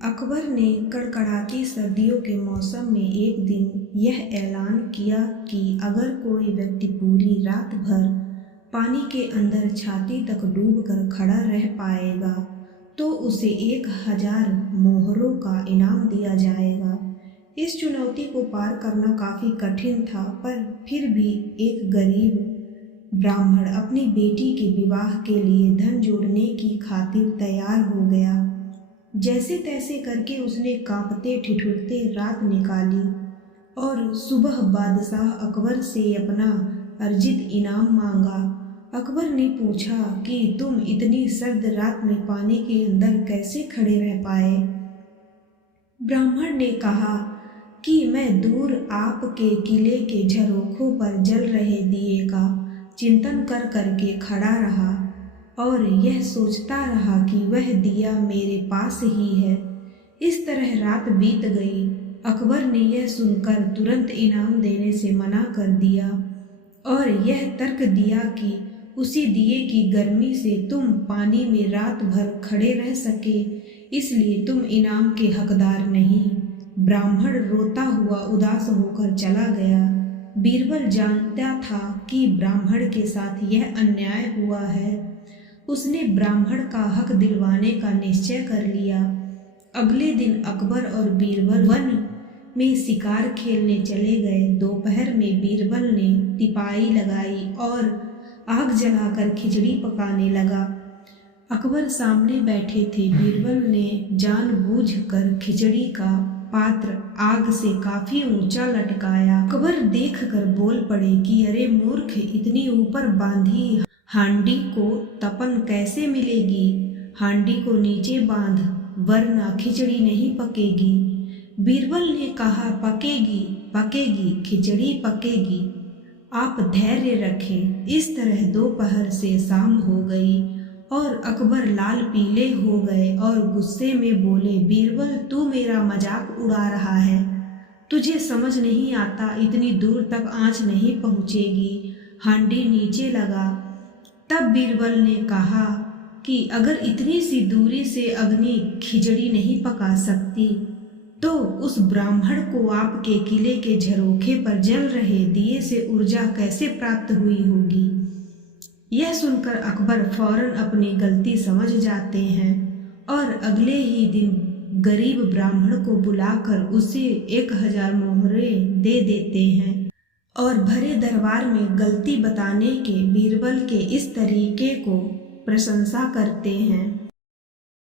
अकबर ने कड़कड़ाती सर्दियों के मौसम में एक दिन यह ऐलान किया कि अगर कोई व्यक्ति पूरी रात भर पानी के अंदर छाती तक डूबकर खड़ा रह पाएगा तो उसे 1000 मोहरों का इनाम दिया जाएगा। इस चुनौती को पार करना काफ़ी कठिन था, पर फिर भी एक गरीब ब्राह्मण अपनी बेटी के विवाह के लिए धन जोड़ने की खातिर तैयार हो गया। जैसे तैसे करके उसने कांपते ठिठुरते रात निकाली और सुबह बादशाह अकबर से अपना अर्जित इनाम मांगा। अकबर ने पूछा कि तुम इतनी सर्द रात में पानी के अंदर कैसे खड़े रह पाए? ब्राह्मण ने कहा कि मैं दूर आपके किले के झरोखों पर जल रहे दिए का चिंतन कर करके खड़ा रहा और यह सोचता रहा कि वह दिया मेरे पास ही है। इस तरह रात बीत गई। अकबर ने यह सुनकर तुरंत इनाम देने से मना कर दिया और यह तर्क दिया कि उसी दिए की गर्मी से तुम पानी में रात भर खड़े रह सके, इसलिए तुम इनाम के हकदार नहीं। ब्राह्मण रोता हुआ उदास होकर चला गया। बीरबल जानता था कि ब्राह्मण के साथ यह अन्याय हुआ है। उसने ब्राह्मण का हक दिलवाने का निश्चय कर लिया। अगले दिन अकबर और बीरबल वन में शिकार खेलने चले गए। दोपहर में बीरबल ने तिपाई लगाई और आग जलाकर खिचड़ी पकाने लगा। अकबर सामने बैठे थे। बीरबल ने जानबूझकर खिचड़ी का पात्र आग से काफी ऊंचा लटकाया। अकबर देखकर बोल पड़े कि अरे मूर्ख, इतनी ऊपर बांधी हांडी को तपन कैसे मिलेगी? हांडी को नीचे बांध, वरना खिचड़ी नहीं पकेगी। बीरबल ने कहा पकेगी पकेगी, खिचड़ी पकेगी, आप धैर्य रखें। इस तरह दोपहर से शाम हो गई और अकबर लाल पीले हो गए और गुस्से में बोले, बीरबल तू मेरा मजाक उड़ा रहा है, तुझे समझ नहीं आता इतनी दूर तक आंच नहीं पहुँचेगी। हांडी नीचे लगा। तब बीरबल ने कहा कि अगर इतनी सी दूरी से अग्नि खिचड़ी नहीं पका सकती तो उस ब्राह्मण को आपके किले के झरोखे पर जल रहे दिए से ऊर्जा कैसे प्राप्त हुई होगी? यह सुनकर अकबर फौरन अपनी गलती समझ जाते हैं और अगले ही दिन गरीब ब्राह्मण को बुलाकर उसे 1000 मोहरें दे देते हैं और भरे दरबार में गलती बताने के बीरबल के इस तरीके को प्रशंसा करते हैं।